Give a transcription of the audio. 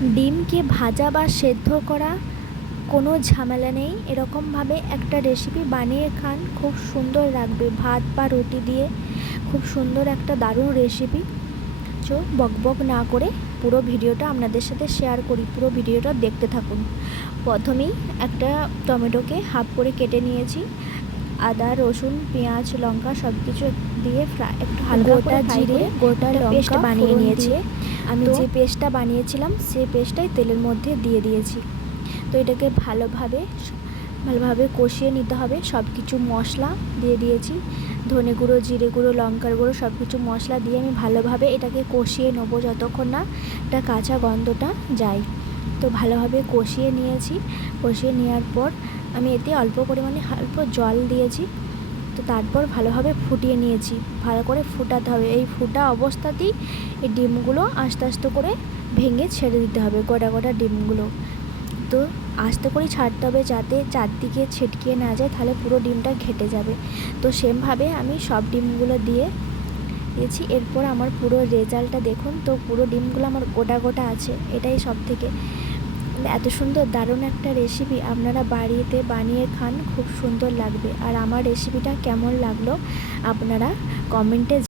ডিমকে ভাজা বা সেদ্ধ করা কোনো ঝামেলা নেই। এরকমভাবে একটা রেসিপি বানিয়ে খান, খুব সুন্দর লাগবে ভাত বা রুটি দিয়ে। খুব সুন্দর একটা দারুণ রেসিপি। তো বকবক না করে পুরো ভিডিওটা আপনাদের সাথে শেয়ার করি, পুরো ভিডিওটা দেখতে থাকুন। প্রথমেই একটা টমেটোকে হাফ করে কেটে নিয়েছি। আদা, রসুন, পেঁয়াজ, লঙ্কা সব কিছু দিয়ে একটু হালকা করে ফ্রাই করে গোটা পেস্ট বানিয়ে নিয়েছি। আমি যে পেস্টটা বানিয়েছিলাম সেই পেস্টটাই তেলের মধ্যে দিয়ে দিয়েছি। তো এটাকে ভালোভাবে কষিয়ে নিতে হবে। সব কিছু মশলা দিয়ে দিয়েছি, ধনে গুঁড়ো, জিরে গুঁড়ো, লঙ্কার গুঁড়ো, সব কিছু মশলা দিয়ে আমি ভালোভাবে এটাকে কষিয়ে নেবো যতক্ষণ না এটা কাঁচা গন্ধটা যায়। তো ভালোভাবে কষিয়ে নিয়েছি। কষিয়ে নেওয়ার পর আমি এতে অল্প পরিমাণে অল্প জল দিয়েছি। তো তারপর ভালোভাবে ফুটিয়ে নিয়েছি। ভালো করে ফুটাতে হবে। এই ফুটা অবস্থাতেই এই ডিমগুলো আস্তে আস্তে করে ভেঙে ছেড়ে দিতে হবে, গোটা গোটা ডিমগুলো। তো আস্তে করে ছাড়তে হবে যাতে চারদিকে ছিটকিয়ে না যায়, তাহলে পুরো ডিমটা ঘেটে যাবে। তো সেমভাবে আমি সব ডিমগুলো দিয়েছি। এরপর আমার পুরো রেজাল্টটা দেখুন। তো পুরো ডিমগুলো আমার গোটা গোটা আছে। এটাই সব থেকে এত সুন্দর দারুণ একটা রেসিপি। আপনারা বাড়িতে বানিয়ে খান, খুব সুন্দর লাগবে। আর আমার রেসিপিটা কেমন লাগলো আপনারা কমেন্টে